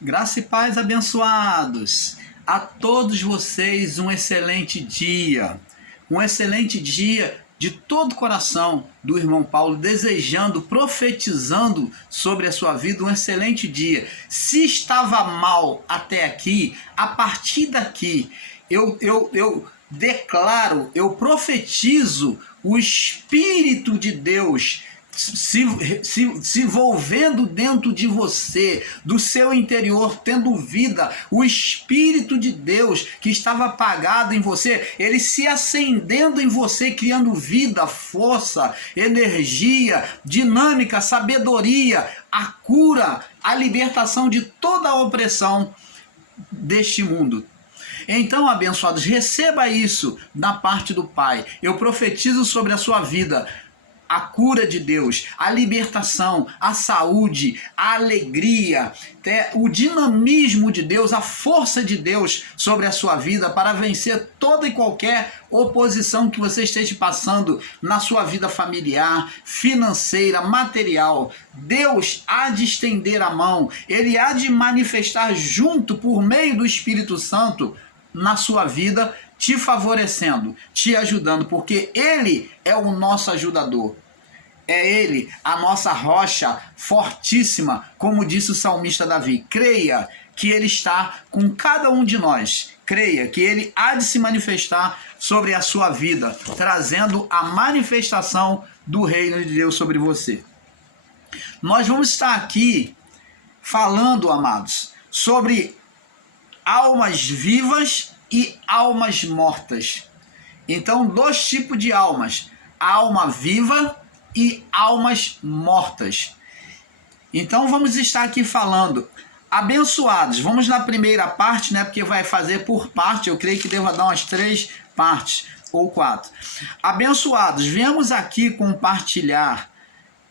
Graça e paz, abençoados. A todos vocês um excelente dia. Um excelente dia de todo o coração do irmão Paulo, desejando, profetizando sobre a sua vida um excelente dia. Se estava mal até aqui, a partir daqui, eu declaro, eu profetizo o Espírito de Deus se envolvendo dentro de você, do seu interior, tendo vida. O Espírito de Deus que estava apagado em você, ele se acendendo em você, criando vida, força, energia, dinâmica, sabedoria, a cura, a libertação de toda a opressão deste mundo. Então, abençoados, receba isso da parte do Pai. Eu profetizo sobre a sua vida a cura de Deus, a libertação, a saúde, a alegria, o dinamismo de Deus, a força de Deus sobre a sua vida para vencer toda e qualquer oposição que você esteja passando na sua vida familiar, financeira, material. Deus há de estender a mão, Ele há de manifestar junto por meio do Espírito Santo na sua vida, te favorecendo, te ajudando, porque Ele é o nosso ajudador. É Ele, a nossa rocha fortíssima, como disse o salmista Davi. Creia que Ele está com cada um de nós. Creia que Ele há de se manifestar sobre a sua vida, trazendo a manifestação do reino de Deus sobre você. Nós vamos estar aqui falando, amados, sobre almas vivas e almas mortas. Então, dois tipos de almas: a alma viva e almas mortas. Então, vamos estar aqui falando. Abençoados, vamos na primeira parte, né? Porque vai fazer por parte, eu creio que deva dar umas 3 partes ou 4. Abençoados, viemos aqui compartilhar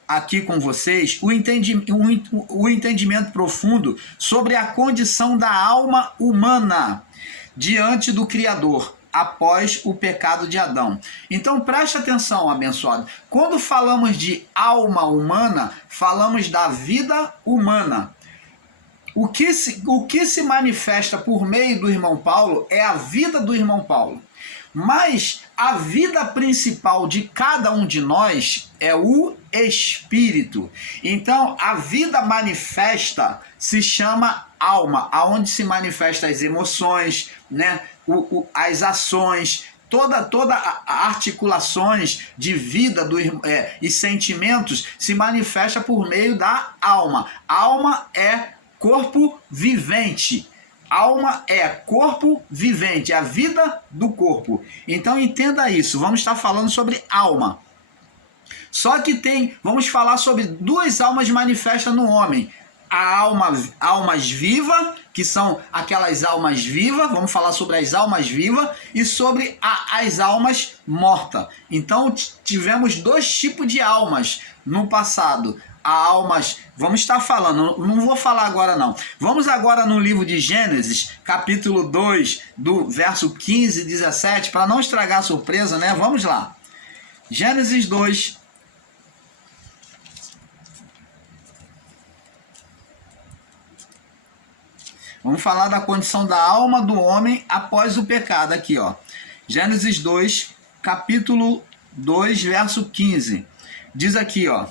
aqui com vocês o entendimento profundo sobre a condição da alma humana diante do Criador, após o pecado de Adão. Então preste atenção, abençoado. Quando falamos de alma humana, falamos da vida humana. O que se manifesta por meio do irmão Paulo é a vida do irmão Paulo. Mas a vida principal de cada um de nós é o espírito. Então, a vida manifesta se chama alma, aonde se manifestam as emoções, né? As ações, toda articulações de vida e sentimentos se manifesta por meio da alma. Alma é corpo vivente. Alma é corpo vivente, a vida do corpo. Então entenda isso, vamos estar falando sobre alma. Só que vamos falar sobre 2 almas manifestas no homem. Almas vivas, que são aquelas almas vivas, vamos falar sobre as almas vivas e sobre as almas mortas. Então tivemos 2 tipos de almas no passado. Vamos estar falando, não vou falar agora não. Vamos agora no livro de Gênesis, capítulo 2, do verso 15 e 17, para não estragar a surpresa, né? Vamos lá. Gênesis 2. Vamos falar da condição da alma do homem após o pecado aqui, ó. Gênesis 2, capítulo 2, verso 15. Diz aqui, ó.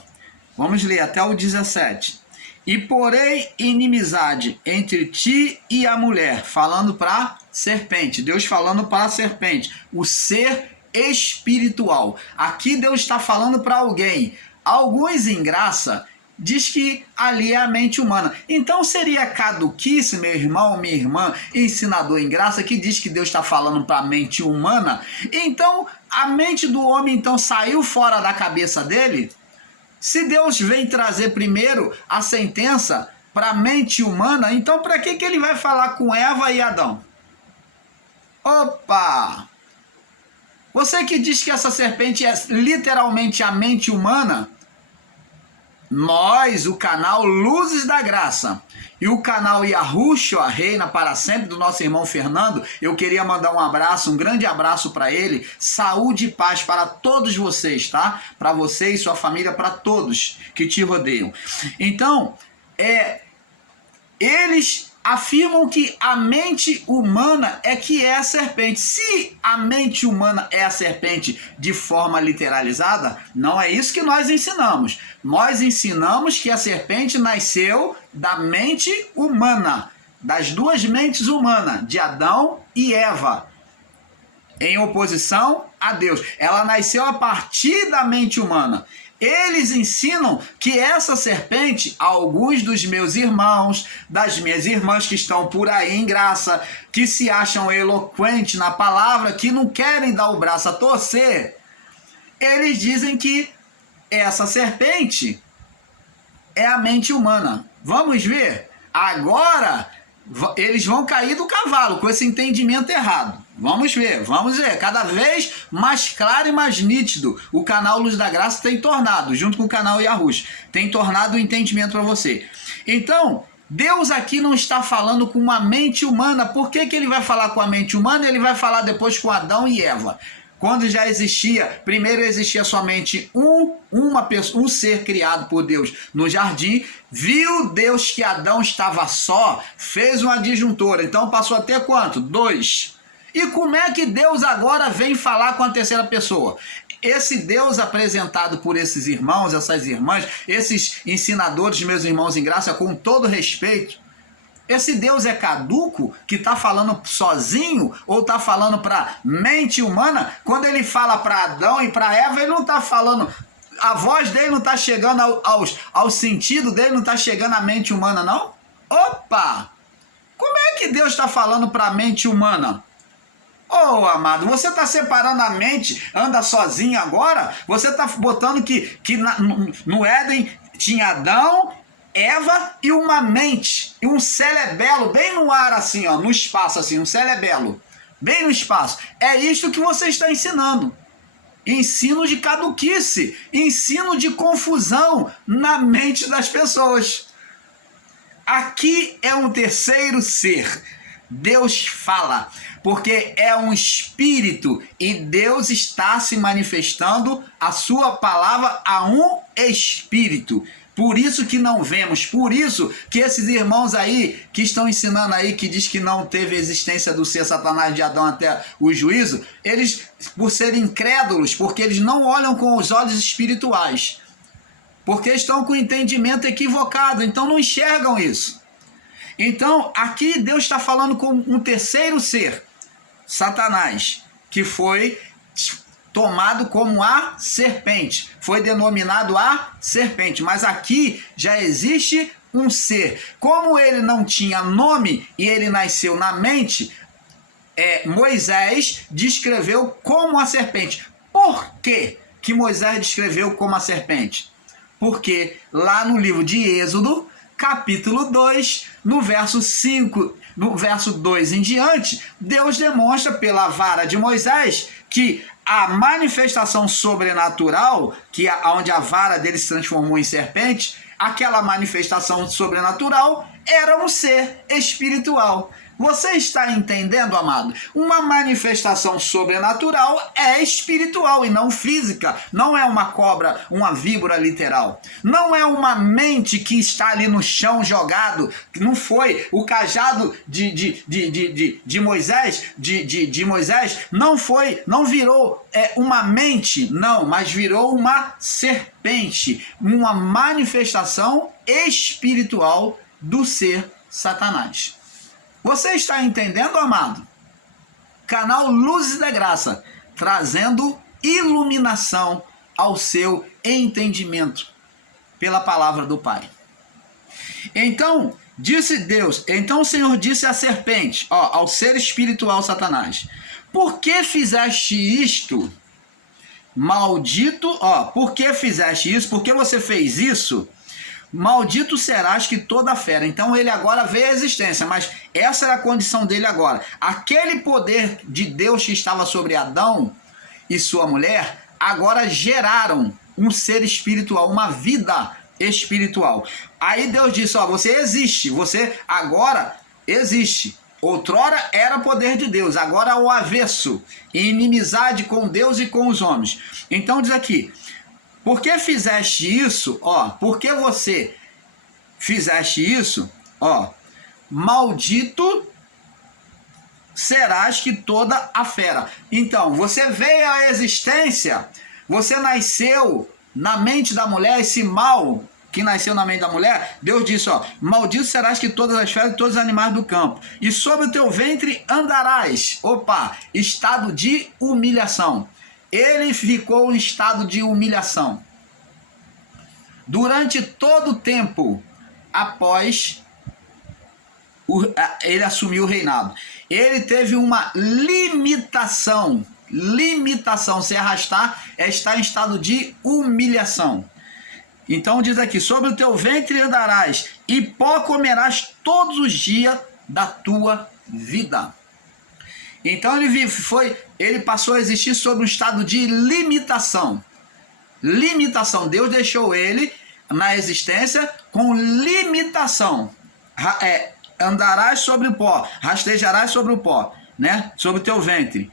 Vamos ler até o 17. E porém inimizade entre ti e a mulher, falando para a serpente. Deus falando para a serpente, o ser espiritual. Aqui Deus está falando para alguém. Alguns em graça diz que ali é a mente humana. Então seria caduquice, meu irmão, minha irmã, ensinador em graça, que diz que Deus está falando para a mente humana. Então a mente do homem então saiu fora da cabeça dele? Se Deus vem trazer primeiro a sentença para a mente humana, então para que ele vai falar com Eva e Adão? Opa! Você que diz que essa serpente é literalmente a mente humana, nós, o canal Luzes da Graça e o canal Yahushua Reina para Sempre, do nosso irmão Fernando, eu queria mandar um abraço, um grande abraço para ele, saúde e paz para todos vocês, tá? Para você e sua família, para todos que te rodeiam. Então, eles afirmam que a mente humana é que é a serpente. Se a mente humana é a serpente de forma literalizada, não é isso que nós ensinamos. Nós ensinamos que a serpente nasceu da mente humana, das duas mentes humanas, de Adão e Eva, em oposição a Deus. Ela nasceu a partir da mente humana. Eles ensinam que essa serpente, alguns dos meus irmãos, das minhas irmãs que estão por aí em graça, que se acham eloquentes na palavra, que não querem dar o braço a torcer, eles dizem que essa serpente é a mente humana. Vamos ver? Agora eles vão cair do cavalo com esse entendimento errado. Vamos ver. Cada vez mais claro e mais nítido o canal Luz da Graça tem tornado, junto com o canal Yahush, tem tornado o entendimento para você. Então, Deus aqui não está falando com uma mente humana. Por que ele vai falar com a mente humana e ele vai falar depois com Adão e Eva? Quando já existia, primeiro existia somente um ser criado por Deus no jardim, viu Deus que Adão estava só, fez uma disjuntora, então passou a ter quanto? 2. E como é que Deus agora vem falar com a terceira pessoa? Esse Deus apresentado por esses irmãos, essas irmãs, esses ensinadores, meus irmãos em graça, com todo respeito, esse Deus é caduco, que está falando sozinho, ou está falando para mente humana? Quando ele fala para Adão e para Eva, ele não está falando, a voz dele não está chegando ao sentido dele, não está chegando à mente humana, não? Opa! Como é que Deus está falando para a mente humana? Oh, amado, você está separando a mente, anda sozinho agora? Você está botando que no Éden tinha Adão, Eva e uma mente, e um cerebelo bem no ar assim, ó, no espaço assim, um cerebelo, bem no espaço. É isto que você está ensinando. Ensino de caduquice, ensino de confusão na mente das pessoas. Aqui é um terceiro ser. Deus fala, porque é um espírito e Deus está se manifestando a sua palavra a um espírito. Por isso que não vemos, por isso que esses irmãos aí que estão ensinando aí, que diz que não teve existência do ser Satanás de Adão até o juízo, eles, por serem incrédulos, porque eles não olham com os olhos espirituais, porque estão com o entendimento equivocado, então não enxergam isso. Então aqui Deus está falando com um terceiro ser, Satanás, que foi tomado como a serpente, foi denominado a serpente, mas aqui já existe um ser. Como ele não tinha nome e ele nasceu na mente, Moisés descreveu como a serpente. Por que Moisés descreveu como a serpente? Porque lá no livro de Êxodo, capítulo 2, no verso 5, no verso 2 em diante, Deus demonstra pela vara de Moisés que a manifestação sobrenatural, onde a vara dele se transformou em serpente, aquela manifestação sobrenatural era um ser espiritual. Você está entendendo, amado? Uma manifestação sobrenatural é espiritual e não física. Não é uma cobra, uma víbora literal. Não é uma mente que está ali no chão jogado. Não foi o cajado de Moisés, de Moisés, não virou uma mente, não, mas virou uma serpente, uma manifestação espiritual do ser Satanás. Você está entendendo, amado? Canal Luz da Graça, trazendo iluminação ao seu entendimento pela palavra do Pai. Então, disse Deus, então o Senhor disse à serpente, ao ser espiritual Satanás, por que fizeste isto? Maldito, por que fizeste isso? Por que você fez isso? Maldito serás que toda fera. Então ele agora vê a existência, mas essa era a condição dele agora. Aquele poder de Deus que estava sobre Adão e sua mulher, agora geraram um ser espiritual, uma vida espiritual. Aí Deus disse, você existe, você agora existe. Outrora era poder de Deus, agora é o avesso, inimizade com Deus e com os homens. Então diz aqui, por que fizeste isso? Por que você fizeste isso? maldito serás que toda a fera. Então, você veio à existência, você nasceu na mente da mulher, esse mal que nasceu na mente da mulher, Deus disse, ó, maldito serás que todas as feras e todos os animais do campo, e sobre o teu ventre andarás. Opa, estado de humilhação. Ele ficou em estado de humilhação durante todo o tempo após ele assumiu o reinado. Ele teve uma limitação. Se arrastar é estar em estado de humilhação. Então diz aqui, sobre o teu ventre andarás, e pó comerás todos os dias da tua vida. Então ele passou a existir sob um estado de limitação. Deus deixou ele na existência com limitação. Andarás sobre o pó, rastejarás sobre o pó, né? Sobre o teu ventre.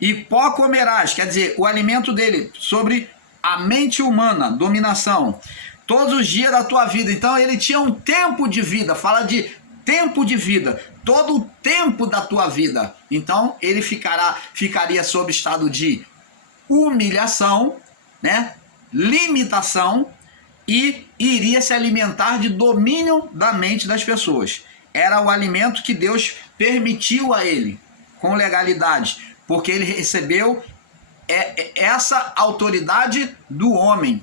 E pó comerás, quer dizer, o alimento dele sobre a mente humana, dominação, todos os dias da tua vida. Então ele tinha um tempo de vida, fala de tempo de vida, todo o tempo da tua vida. Então ele ficaria sob estado de humilhação, né? Limitação, e iria se alimentar de domínio da mente das pessoas. Era o alimento que Deus permitiu a ele, com legalidade, porque ele recebeu essa autoridade do homem.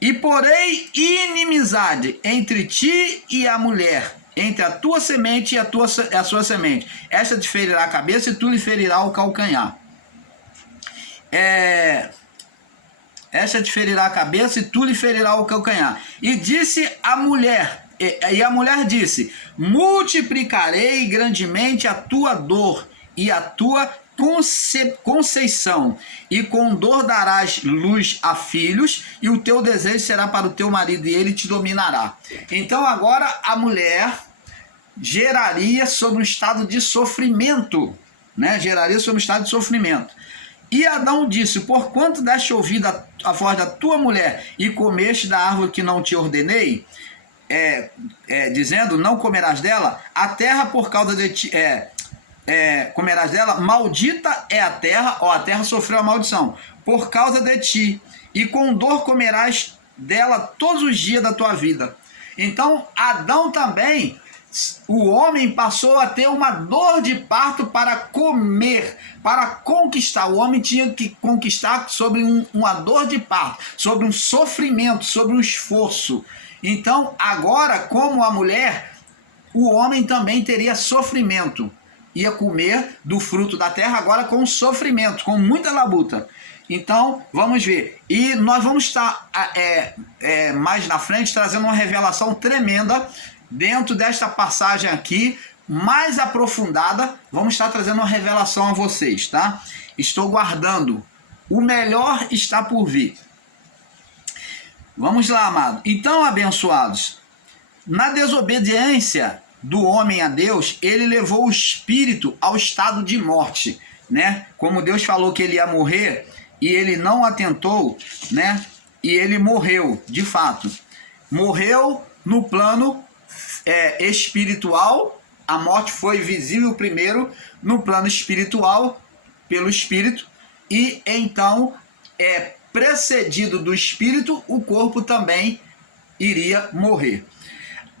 E porém inimizade entre ti e a mulher, entre a tua semente e a sua semente. Esta te ferirá a cabeça e tu lhe ferirá o calcanhar. Esta te ferirá a cabeça e tu lhe ferirá o calcanhar. E disse a mulher, e a mulher disse, multiplicarei grandemente a tua dor e a tua conceição, e com dor darás luz a filhos, e o teu desejo será para o teu marido, e ele te dominará. Então agora a mulher geraria sobre um estado de sofrimento, né? Geraria sobre um estado de sofrimento. E Adão disse, porquanto deste ouvido a voz da tua mulher, e comeste da árvore que não te ordenei, dizendo, não comerás dela, a terra por causa de ti... comerás dela, maldita é a terra, a terra sofreu a maldição, por causa de ti, e com dor comerás dela todos os dias da tua vida. Então Adão também, o homem passou a ter uma dor de parto para comer, para conquistar. O homem tinha que conquistar sobre uma dor de parto, sobre um sofrimento, sobre um esforço. Então agora, como a mulher, o homem também teria sofrimento, ia comer do fruto da terra agora com sofrimento, com muita labuta. Então, vamos ver. E nós vamos estar mais na frente trazendo uma revelação tremenda dentro desta passagem aqui, mais aprofundada. Vamos estar trazendo uma revelação a vocês, tá? Estou guardando. O melhor está por vir. Vamos lá, amado. Então, abençoados, na desobediência do homem a Deus, ele levou o espírito ao estado de morte, né? Como Deus falou que ele ia morrer e ele não atentou, né? E ele morreu, de fato. Morreu no plano espiritual. A morte foi visível primeiro no plano espiritual, pelo espírito, e então, precedido do espírito, o corpo também iria morrer.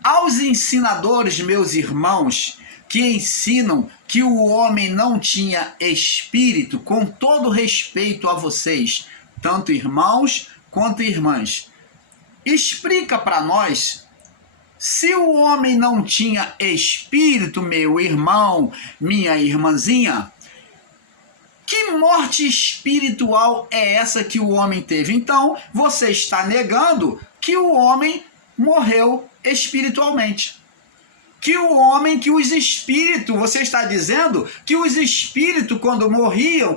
Aos ensinadores, meus irmãos, que ensinam que o homem não tinha espírito, com todo respeito a vocês, tanto irmãos quanto irmãs, explica para nós, se o homem não tinha espírito, meu irmão, minha irmãzinha, que morte espiritual é essa que o homem teve? Então, você está negando que o homem morreu espiritualmente. Que o homem, que os espíritos, você está dizendo que os espíritos, quando morriam,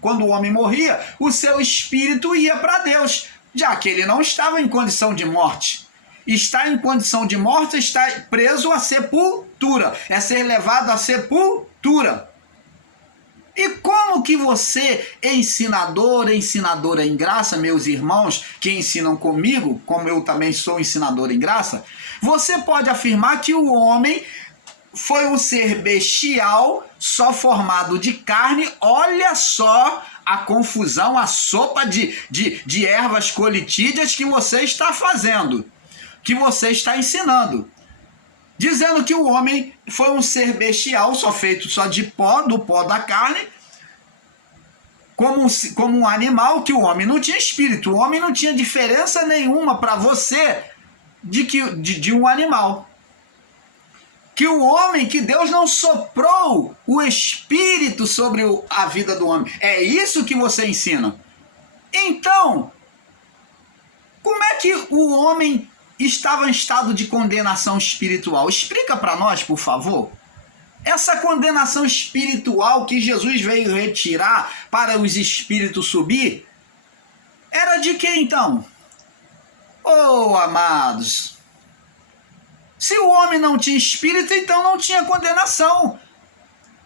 quando o homem morria, o seu espírito ia para Deus, já que ele não estava em condição de morte. Está em condição de morte, está preso à sepultura, é ser levado à sepultura. E como que você, ensinador, ensinadora em graça, meus irmãos que ensinam comigo, como eu também sou ensinador em graça, você pode afirmar que o homem foi um ser bestial, só formado de carne? Olha só a confusão, a sopa de ervas colitídeas que você está fazendo, que você está ensinando. Dizendo que o homem foi um ser bestial, só feito só de pó, do pó da carne, como um animal, que o homem não tinha espírito. O homem não tinha diferença nenhuma para você de um animal. Que o homem, que Deus não soprou o espírito sobre a vida do homem. É isso que você ensina. Então, como é que o homem estava em estado de condenação espiritual? Explica para nós, por favor. Essa condenação espiritual que Jesus veio retirar para os espíritos subir, era de que então? Oh, amados, se o homem não tinha espírito, então não tinha condenação.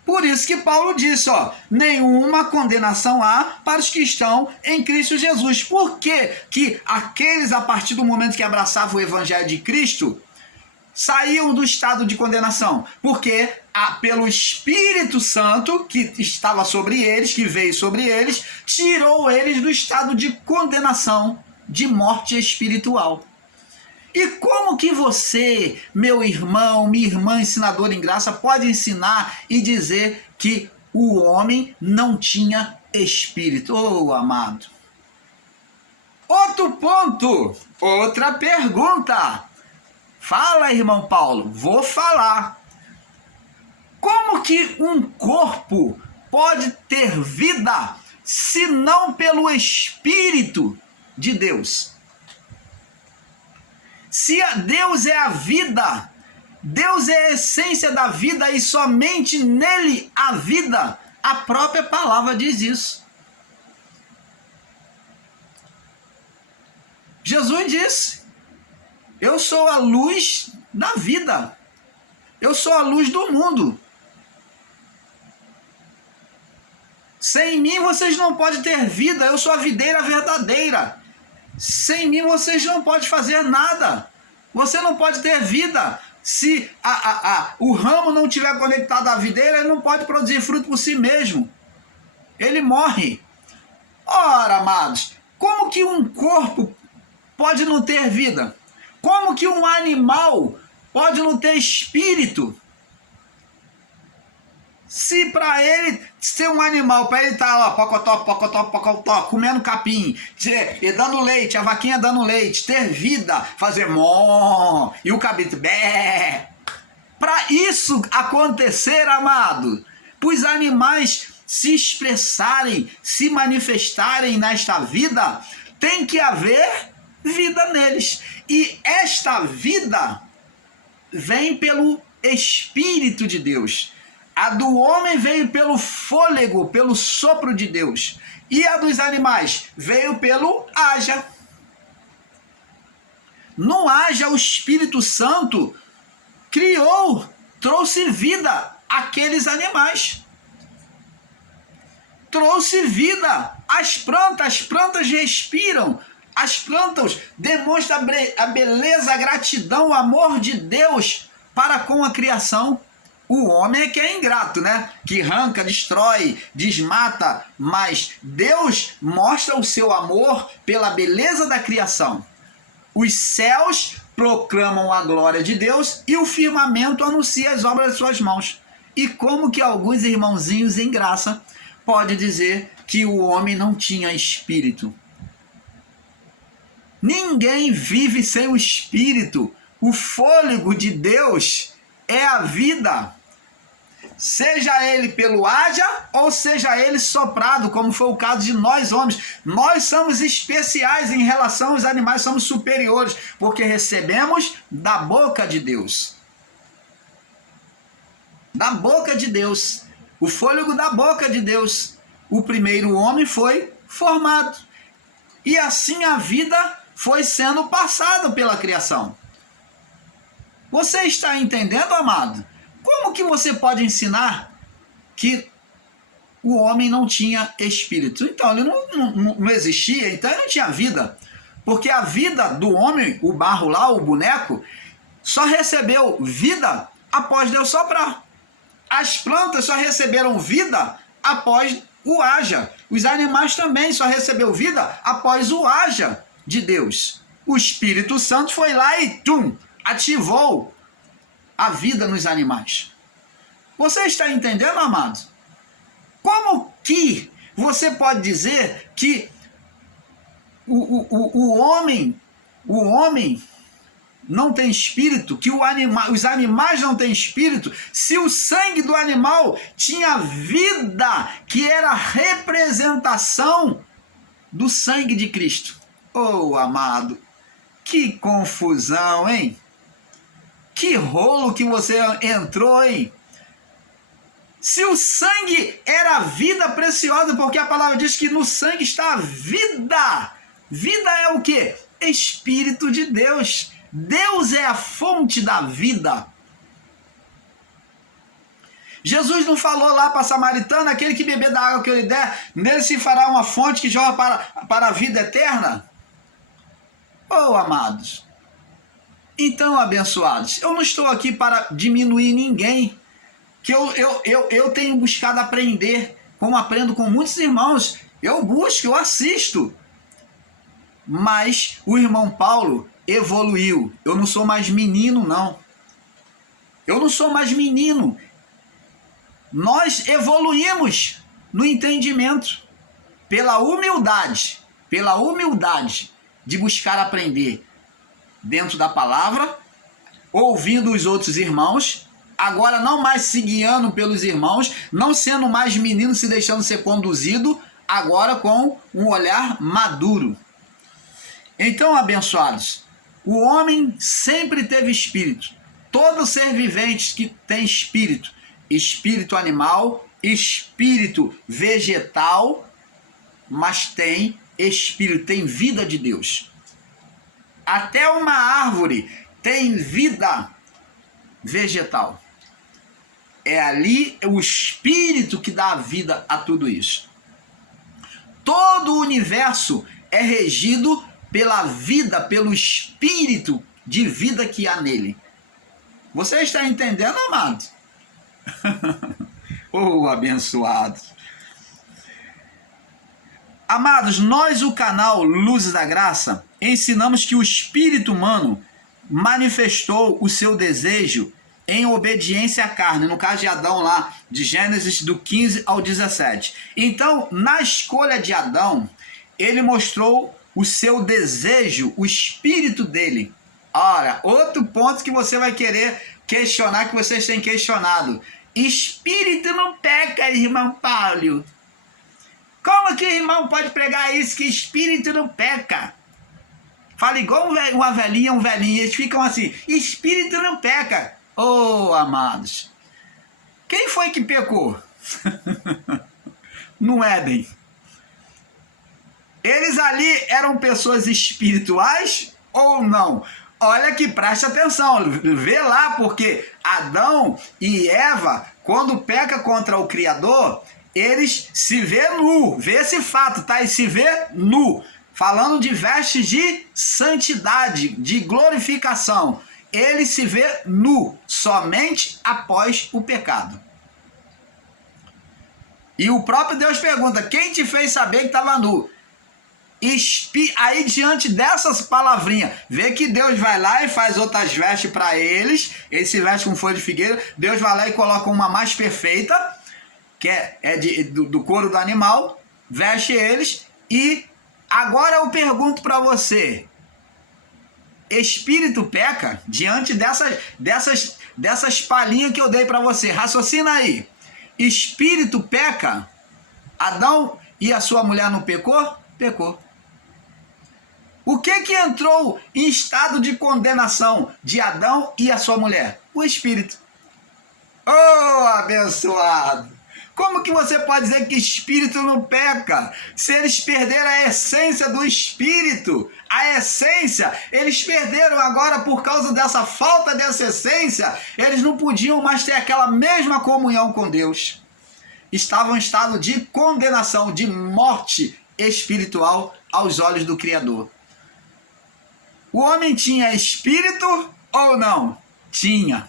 Por isso que Paulo disse, nenhuma condenação há para os que estão em Cristo Jesus. Por quê? Que aqueles, a partir do momento que abraçavam o Evangelho de Cristo, saíam do estado de condenação? Porque pelo Espírito Santo que estava sobre eles, que veio sobre eles, tirou eles do estado de condenação, de morte espiritual. E como que você, meu irmão, minha irmã ensinadora em graça, pode ensinar e dizer que o homem não tinha espírito? Oh, amado. Outro ponto, outra pergunta. Fala, irmão Paulo. Vou falar. Como que um corpo pode ter vida se não pelo Espírito de Deus? Se Deus é a vida, Deus é a essência da vida e somente nele há vida, a própria palavra diz isso. Jesus disse: eu sou a luz da vida, eu sou a luz do mundo. Sem mim vocês não podem ter vida, eu sou a videira verdadeira. Sem mim vocês não podem fazer nada. Você não pode ter vida. Se o ramo não estiver conectado à videira, ele não pode produzir fruto por si mesmo. Ele morre. Ora, amados, como que um corpo pode não ter vida? Como que um animal pode não ter espírito? Se para ele ser um animal, para ele estar lá, pocotó, pocotó, pocotó, comendo capim, e dando leite, a vaquinha dando leite, ter vida, fazer mó, e o cabrito bé. Para isso acontecer, amado, para os animais se expressarem, se manifestarem nesta vida, tem que haver vida neles. E esta vida vem pelo Espírito de Deus. A do homem veio pelo fôlego, pelo sopro de Deus. E a dos animais veio pelo haja. No haja, o Espírito Santo criou, trouxe vida àqueles animais. Trouxe vida às plantas respiram. As plantas demonstram a beleza, a gratidão, o amor de Deus para com a criação. O homem é que é ingrato, né? Que arranca, destrói, desmata, mas Deus mostra o seu amor pela beleza da criação. Os céus proclamam a glória de Deus e o firmamento anuncia as obras de suas mãos. E como que alguns irmãozinhos em graça pode dizer que o homem não tinha espírito? Ninguém vive sem o espírito. O fôlego de Deus é a vida, seja ele pelo haja ou seja ele soprado, como foi o caso de nós homens. Nós somos especiais em relação aos animais, somos superiores, porque recebemos da boca de Deus. Da boca de Deus. O fôlego da boca de Deus. O primeiro homem foi formado. E assim a vida foi sendo passada pela criação. Você está entendendo, amado? Como que você pode ensinar que o homem não tinha espírito. Então ele não existia, então ele não tinha vida. Porque a vida do homem, o barro lá, o boneco, só recebeu vida após Deus soprar. As plantas só receberam vida após o haja. Os animais também só receberam vida após o haja de Deus. O Espírito Santo foi lá e ativou a vida nos animais. Você está entendendo, amado? Como que você pode dizer que o homem não tem espírito, que os animais não têm espírito, se o sangue do animal tinha vida, que era a representação do sangue de Cristo? Oh, amado, que confusão, hein? Que rolo que você entrou, hein? Se o sangue era vida preciosa, porque a palavra diz que no sangue está a vida. Vida é o quê? Espírito de Deus. Deus é a fonte da vida. Jesus não falou lá para a samaritana, aquele que beber da água que eu lhe der, nele se fará uma fonte que jorra para a vida eterna? Oh, amados. Então, abençoados, eu não estou aqui para diminuir ninguém, que eu tenho buscado aprender, como aprendo com muitos irmãos. Eu busco, eu assisto. Mas o irmão Paulo evoluiu. Eu não sou mais menino, não. Eu não sou mais menino. Nós evoluímos no entendimento, pela humildade de buscar aprender dentro da palavra, ouvindo os outros irmãos, agora não mais se guiando pelos irmãos, não sendo mais menino, se deixando ser conduzido, agora com um olhar maduro. Então, abençoados, o homem sempre teve espírito. Todo ser vivente que tem espírito, espírito animal, espírito vegetal, mas tem espírito, tem vida de Deus. Até uma árvore tem vida vegetal. É ali o espírito que dá vida a tudo isso. Todo o universo é regido pela vida, pelo espírito de vida que há nele. Você está entendendo, amado? Oh, abençoado. Amados, nós, o canal Luzes da Graça, ensinamos que o espírito humano manifestou o seu desejo em obediência à carne, no caso de Adão lá, de Gênesis do 15 ao 17. Então, na escolha de Adão, ele mostrou o seu desejo, o espírito dele. Ora, outro ponto que você vai querer questionar, que vocês têm questionado. Espírito não peca, irmão Paulo. Como que o irmão pode pregar isso, que espírito não peca? Fala igual uma velhinha, um velhinho, eles ficam assim, espírito não peca. Oh, amados, quem foi que pecou? No Éden. Eles ali eram pessoas espirituais ou não? Olha que preste atenção, vê lá, porque Adão e Eva, quando peca contra o Criador, eles se vê nu, vê esse fato, tá? E se vê nu, falando de vestes de santidade, de glorificação. Ele se vê nu, somente após o pecado. E o próprio Deus pergunta, quem te fez saber que estava nu? Aí diante dessas palavrinhas, vê que Deus vai lá e faz outras vestes para eles, eles se vestem com folha de figueira, Deus vai lá e coloca uma mais perfeita, que do couro do animal, veste eles, e agora eu pergunto para você, espírito peca? Diante dessas palhinhas que eu dei para você, raciocina aí, espírito peca? Adão e a sua mulher não pecou? Pecou. O que entrou em estado de condenação de Adão e a sua mulher? O espírito. Oh, abençoado! Como que você pode dizer que espírito não peca? Se eles perderam a essência do espírito, a essência, eles perderam agora por causa dessa falta dessa essência, eles não podiam mais ter aquela mesma comunhão com Deus. estava em estado de condenação, de morte espiritual aos olhos do Criador. O homem tinha espírito ou não? Tinha.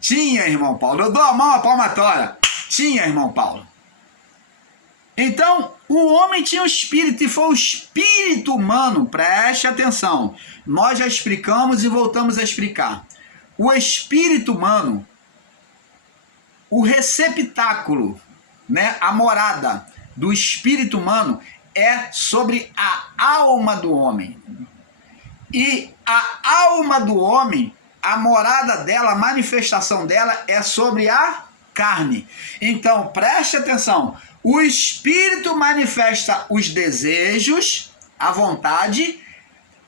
Tinha, irmão Paulo. Eu dou a mão à palmatória. Tinha, irmão Paulo. Então, o homem tinha um espírito, e foi o espírito humano, preste atenção, nós já explicamos e voltamos a explicar. O espírito humano, o receptáculo, né, a morada do espírito humano é sobre a alma do homem. E a alma do homem, a morada dela, a manifestação dela é sobre a carne. Então, preste atenção. O espírito manifesta os desejos, a vontade,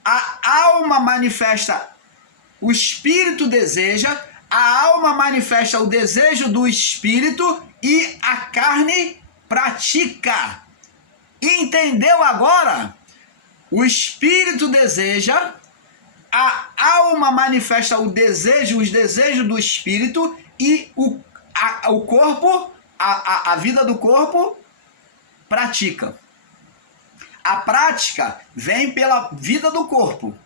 a alma manifesta, o espírito deseja, a alma manifesta o desejo do espírito e a carne pratica. Entendeu agora? O espírito deseja, a alma manifesta o desejo, os desejos do espírito e o corpo, a vida do corpo pratica. A prática vem pela vida do corpo,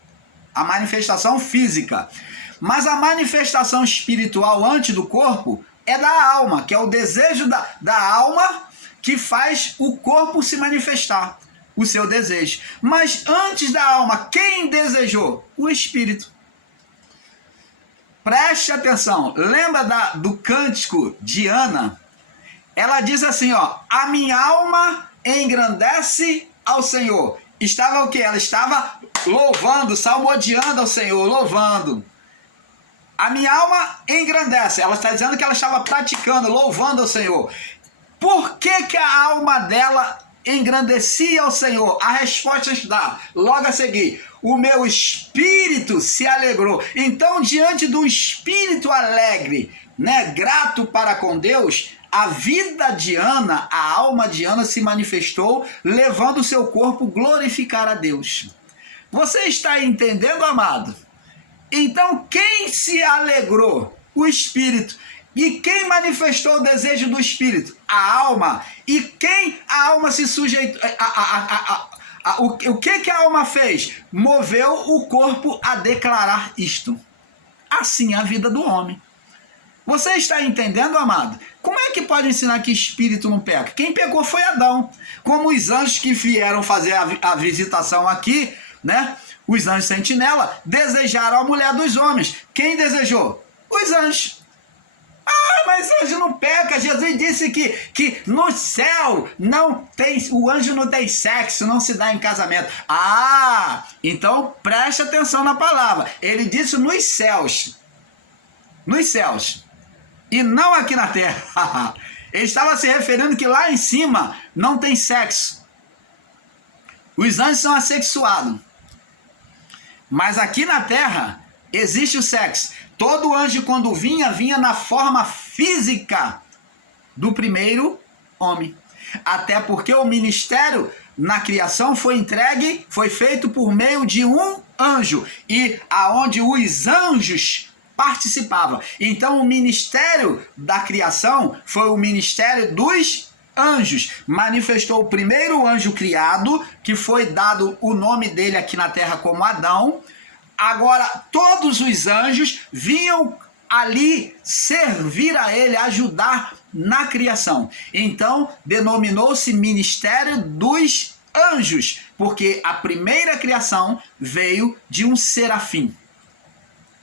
a manifestação física. Mas a manifestação espiritual antes do corpo é da alma, que é o desejo da alma que faz o corpo se manifestar, o seu desejo. Mas antes da alma, quem desejou? O espírito. Preste atenção, lembra do cântico de Ana? Ela diz assim, ó, a minha alma engrandece ao Senhor. Estava o quê? Ela estava louvando, salmodiando ao Senhor, louvando. A minha alma engrandece. Ela está dizendo que ela estava praticando, louvando ao Senhor. Por que a alma dela engrandecia ao Senhor? A resposta está logo a seguir. O meu espírito se alegrou. Então, diante do espírito alegre, né, grato para com Deus, a vida de Ana, a alma de Ana se manifestou, levando o seu corpo glorificar a Deus. Você está entendendo, amado? Então, quem se alegrou? O espírito. E quem manifestou o desejo do espírito? A alma. E quem a alma se sujeitou? O que a alma fez? Moveu o corpo a declarar isto. Assim é a vida do homem. Você está entendendo, amado? Como é que pode ensinar que espírito não peca? Quem pecou foi Adão. Como os anjos que vieram fazer a visitação aqui, né? Os anjos sentinela desejaram a mulher dos homens. Quem desejou? Os anjos. Ah, mas anjo não peca. Jesus disse que no céu não tem, o anjo não tem sexo, não se dá em casamento. Ah, então preste atenção na palavra. Ele disse nos céus. Nos céus. E não aqui na terra. Ele estava se referindo que lá em cima não tem sexo. Os anjos são assexuados. Mas aqui na terra existe o sexo. Todo anjo quando vinha na forma física do primeiro homem. Até porque o ministério na criação foi entregue, foi feito por meio de um anjo. E aonde os anjos participavam. Então o ministério da criação foi o ministério dos anjos. Manifestou o primeiro anjo criado, que foi dado o nome dele aqui na terra como Adão. Agora todos os anjos vinham ali servir a ele, ajudar na criação. Então denominou-se ministério dos anjos, porque a primeira criação veio de um serafim.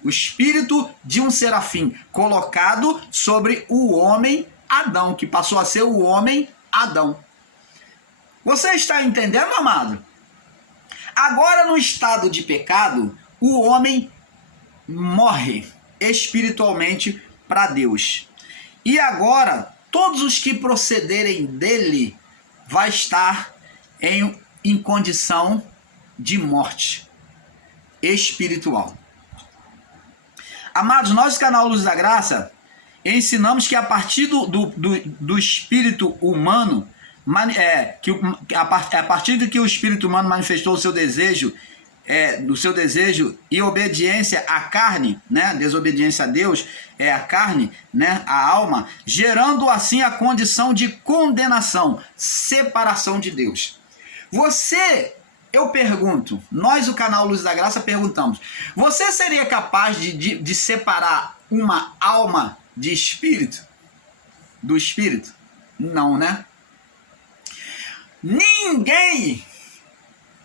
O espírito de um serafim colocado sobre o homem Adão, que passou a ser o homem Adão. Você está entendendo, amado? Agora, no estado de pecado, o homem morre espiritualmente para Deus. E agora, todos os que procederem dele vai estar em condição de morte espiritual. Amados, nós, canal Luz da Graça, ensinamos que a partir do espírito humano, a partir do que o espírito humano manifestou o seu desejo do seu desejo e obediência à carne, né? Desobediência a Deus é a carne, né? A alma, gerando assim a condição de condenação, separação de Deus. Eu pergunto, nós, o canal Luz da Graça, perguntamos: você seria capaz de separar uma alma de espírito? Do espírito? Não, né? Ninguém!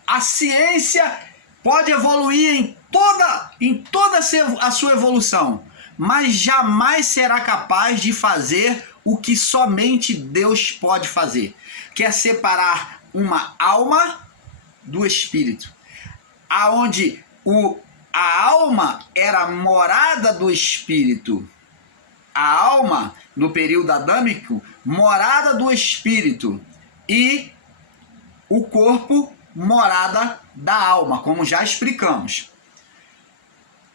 A ciência pode evoluir em toda a sua evolução, mas jamais será capaz de fazer o que somente Deus pode fazer, que é separar uma alma do espírito, aonde a alma era morada do espírito, a alma no período adâmico, morada do espírito, e o corpo, morada da alma, como já explicamos.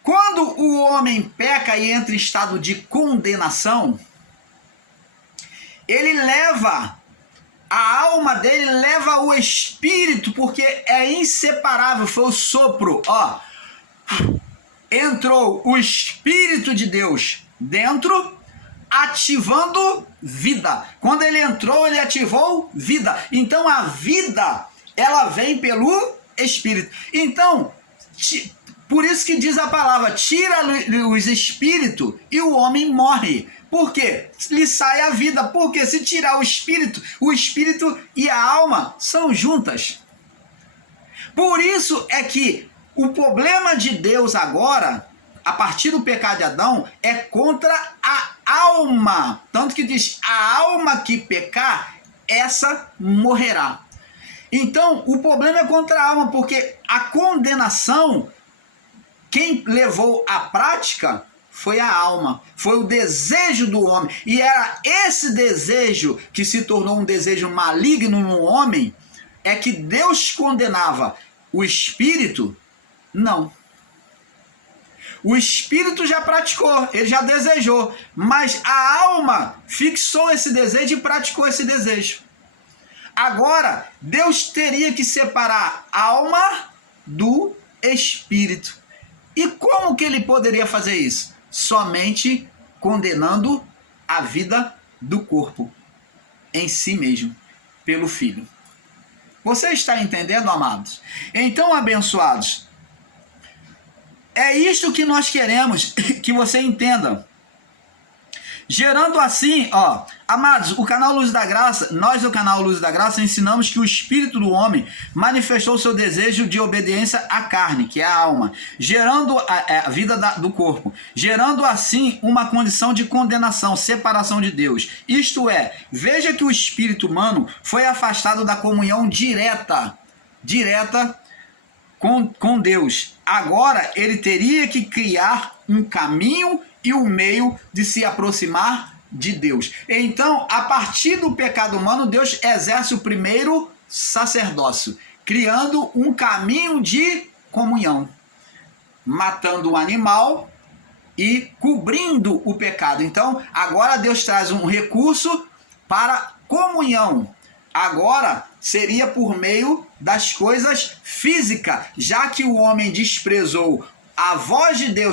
Quando o homem peca e entra em estado de condenação, ele leva a alma dele, leva o espírito, porque é inseparável, foi o sopro, entrou o Espírito de Deus dentro, ativando vida. Quando ele entrou, ele ativou vida. Então a vida, ela vem pelo Espírito. Então, por isso que diz a palavra: tira os espíritos e o homem morre. Por quê? Lhe sai a vida. Porque se tirar o espírito e a alma são juntas. Por isso é que o problema de Deus agora, a partir do pecado de Adão, é contra a alma. Tanto que diz: a alma que pecar, essa morrerá. Então, o problema é contra a alma, porque a condenação, quem levou à prática foi a alma, foi o desejo do homem. E era esse desejo que se tornou um desejo maligno no homem, é que Deus condenava. O espírito, não. O espírito já praticou, ele já desejou, mas a alma fixou esse desejo e praticou esse desejo. Agora, Deus teria que separar a alma do espírito. E como que ele poderia fazer isso? Somente condenando a vida do corpo em si mesmo, pelo Filho. Você está entendendo, amados? Então, abençoados, é isto que nós queremos que você entenda. Gerando assim, amados, o canal Luz da Graça, nós do canal Luz da Graça ensinamos que o espírito do homem manifestou seu desejo de obediência à carne, que é a alma, gerando a vida do corpo, gerando assim uma condição de condenação, separação de Deus. Isto é, veja que o espírito humano foi afastado da comunhão direta com Deus. Agora ele teria que criar um caminho e o meio de se aproximar de Deus. Então, a partir do pecado humano, Deus exerce o primeiro sacerdócio, criando um caminho de comunhão, matando o animal e cobrindo o pecado. Então, agora Deus traz um recurso para comunhão. Agora seria por meio das coisas físicas, já que o homem desprezou a voz de Deus